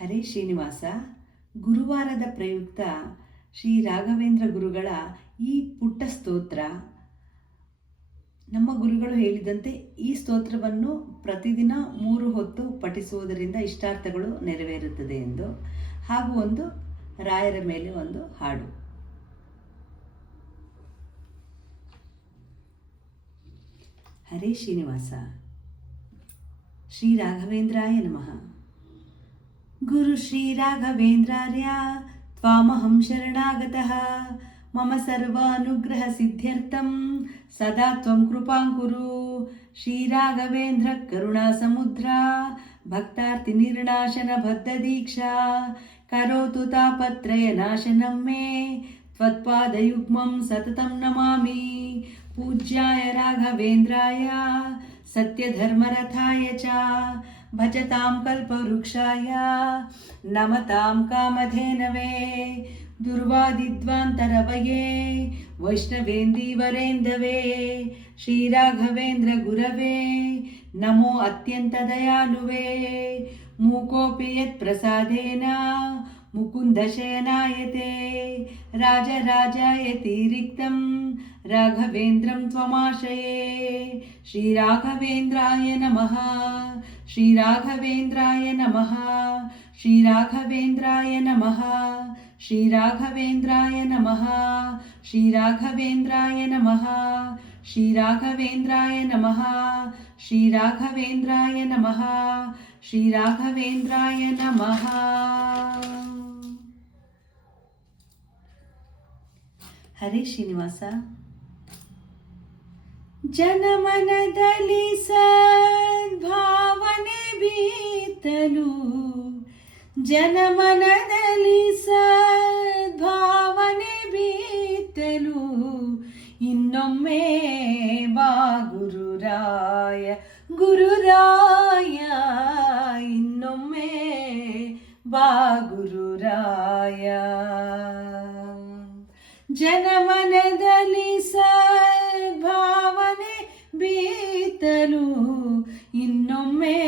ಹರೇ ಶ್ರೀನಿವಾಸ. ಗುರುವಾರದ ಪ್ರಯುಕ್ತ ಶ್ರೀ ರಾಘವೇಂದ್ರ ಗುರುಗಳ ಈ ಪುಟ್ಟ ಸ್ತೋತ್ರ, ನಮ್ಮ ಗುರುಗಳು ಹೇಳಿದಂತೆ ಈ ಸ್ತೋತ್ರವನ್ನು ಪ್ರತಿದಿನ 3 ಹೊತ್ತು ಪಠಿಸುವುದರಿಂದ ಇಷ್ಟಾರ್ಥಗಳು ನೆರವೇರುತ್ತದೆ ಎಂದು, ಹಾಗೂ ಒಂದು ರಾಯರ ಮೇಲೆ ಒಂದು ಹಾಡು. ಹರೇ ಶ್ರೀನಿವಾಸ. ಶ್ರೀ ರಾಘವೇಂದ್ರಾಯ ನಮಃ. ಗುರು ಶ್ರೀ ರಾಘವೇಂದ್ರಾರ್ಯ ತ್ವಾಮಹಂ ಶರಣಾಗತಃ. ಮಮ ಸರ್ವಾನುಗ್ರಹ ಸಿದ್ಧ್ಯರ್ಥಂ ಸದಾ ತ್ವಂ ಕೃಪಾಂ ಕುರು. ಶ್ರೀ ರಾಘವೇಂದ್ರ ಕರುಣಾ ಸಮುದ್ರ ಭಕ್ತಾರ್ತಿ ನಿರ್ಣಾಶನ ಬದ್ಧ ದೀಕ್ಷಾ. ಕರೋತು ತಾಪತ್ರಯ ನಾಶನಂ ಮೇ ತ್ವತ್ಪಾದಯುಗ್ಮಂ ಸತತಂ ನಮಾಮಿ. ಪೂಜ್ಯಾಯ ರಾಘವೇಂದ್ರಾಯ ಸತ್ಯಧರ್ಮರಥಾಯ ಚ ಭಜತಾಂ ಕಲ್ಪವೃಕ್ಷಾಯ ನಮತಾಂ ಕಾಮಧೇನವೇ. ದುರ್ವಾದಿಧ್ವಾಂತರವಯೇ ವೈಷ್ಣವೇಂದೀವರೇಂದವೇ. ಶ್ರೀರಾಘವೇಂದ್ರ ಗುರವೇ ನಮೋ ಅತ್ಯಂತ ದಯಾಲುವೇ. ಮೂಕೋಪಿ ಯತ್ ಪ್ರಸಾದೇನ ಮುಕುಂದ ಶಯನಾಯತೆ. ರಾಜರಾಜಾಯತಿ ರಿಕ್ತಂ ರಾಘವೇಂದ್ರಂ ತ್ವಮಾಶ್ರಯೇ. ಶ್ರೀರಾಘವೇಂದ್ರಾಯ ನಮಃ. ಶ್ರೀರಾಘವೇಂದ್ರಾಯ ನಮಃ. ಶ್ರೀರಾಘವೇಂದ್ರಾಯ ನಮಃ. ಶ್ರೀರಾಘವೇಂದ್ರಾಯ ನಮಃ. ಶ್ರೀರಾಘವೇಂದ್ರಾಯ ನಮಃ. ಶ್ರೀರಾಘವೇಂದ್ರಾಯ ನಮಃ. ಶ್ರೀರಾಘವೇಂದ್ರಾಯ ನಮಃ. ಶ್ರೀರಾಘವೇಂದ್ರಾಯ ನಮಃ. ಹರೇ ಶ್ರೀನಿವಾಸ. ಜನಮನದಲ್ಲಿ ಸದ್ಭಾವನೆ ಬೀತಲು, ಜನಮನದಲ್ಲಿ ಸದ್ಭಾವನೆ ಬೀತಲು, ಇನ್ನೊಮ್ಮೆ ಬಾ ಗುರುರಾಯ ಗುರುರಾಯ. ಇನ್ನೊಮ್ಮೆ ಬಾ ಗುರುರಾಯ. ಜನಮನದಲ್ಲಿ ಸದ್ಭಾವನೆ ಬೀತಲು, ಇನ್ನೊಮ್ಮೆ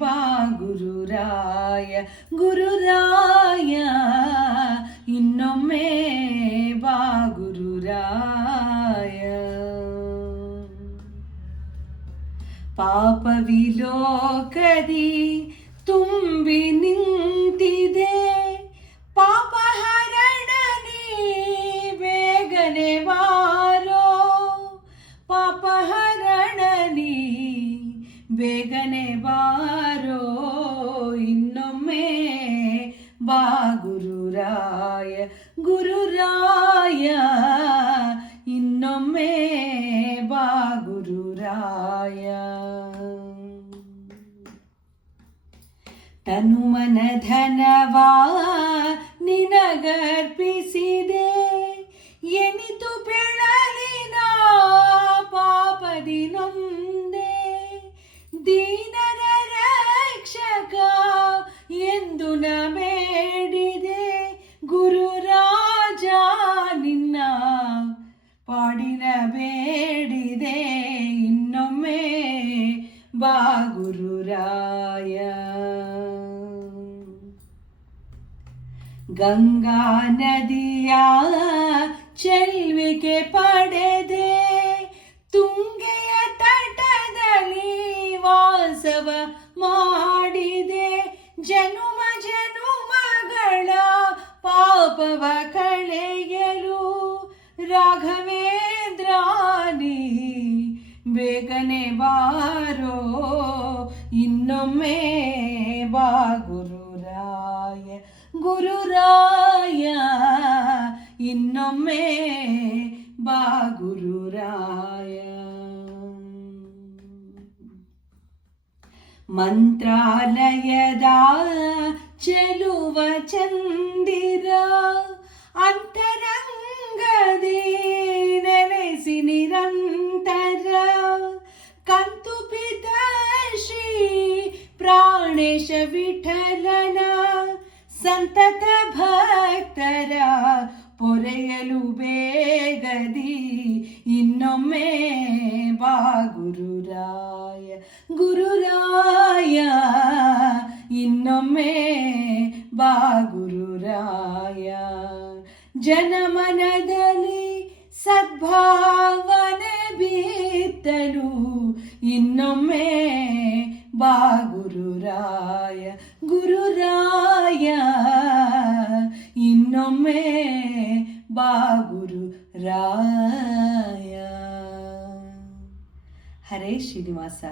ಬಾ ಗುರುರಾಯ ಗುರುರಾಯ. ಇನ್ನೊಮ್ಮೆ ಬಾ ಗುರುರಾಯ. ಪಾಪವಿಲೋಕದಿ ತುಂಬಿ ನಿಂತಿದೆ, ಪಾಪಹರಣನೇ ಬೇಗನೆ ಬಾರೋ. ಪಾಪಹರಣನೇ ಬೇಗನೆ ಬಾರೋ. ಇನ್ನೊಮ್ಮೆ ಬಾ ಗುರುರಾಯ ಗುರುರಾಯ. ಇನ್ನೊಮ್ಮೆ ಬಾ ಗುರುರಾಯ. ತನುಮನ ಧನವಾ ನಿನಗರ್ಪಿಸಿದೆ, ಎನಿತು ಬೆಳಲಿನ ಪಾಪದಿ ನೊಂದೆ. ದೀನರ ರಕ್ಷಕ ಎಂದು ನ ಬೇಡಿದೆ, ಗುರುರಾಜ ನಿನ್ನ ಪಾಡಿನ ಬೇಡಿದೆ. ಇನ್ನೊಮ್ಮೆ ಬಾ ಗುರುರಾಯ. ಗಂಗಾ ನದಿಯ ಚೆಲ್ವಿಕೆ ಪಡೆದೆ, ತುಂಗೆಯ ತಟದಲ್ಲಿ ವಾಸವ ಮಾಡಿದೆ. ಜನುಮ ಜನುಮಗಳ ಪಾಪವ ಕಳೆಯಲು ರಾಘವೇಂದ್ರ ನೀ ಬೇಗನೆ ಬಾರೋ. ಇನ್ನೊಮ್ಮೆ ಬಾ ಗುರುರಾಯ ಗುರುರಾಯ. ಇನ್ನೊಮ್ಮೆ ಬಾ ಗುರುರಾಯ. ಮಂತ್ರಾಲಯದ ಚೆಲುವ ಚಂದಿರ ಅಂತರಂಗದಿ ನೆನೆಸಿ ನಿರಂತರ. ಕಂತುಪಿತ ಶ್ರೀ ಪ್ರಾಣೇಶ ವಿಠಲನ ಸಂತತ ಭಕ್ತರ ಪೊರೆಯಲು ಬೇಗದಿ. ಇನ್ನೊಮ್ಮೆ ಬಾ ಗುರುರಾಯ ಗುರುರಾಯ. ಇನ್ನೊಮ್ಮೆ ಜನಮನದಲ್ಲಿ ಸದ್ಭಾವನೆ ಬೀತ್ತಲು ಇನ್ನೊಮ್ಮೆ ಬಾ ಗುರುರಾಯ ಗುರುರಾಯ, ಇನ್ನೊಮ್ಮೆ ಬಾ ಗುರುರಾಯ. ಹರೇ ಶ್ರೀನಿವಾಸ.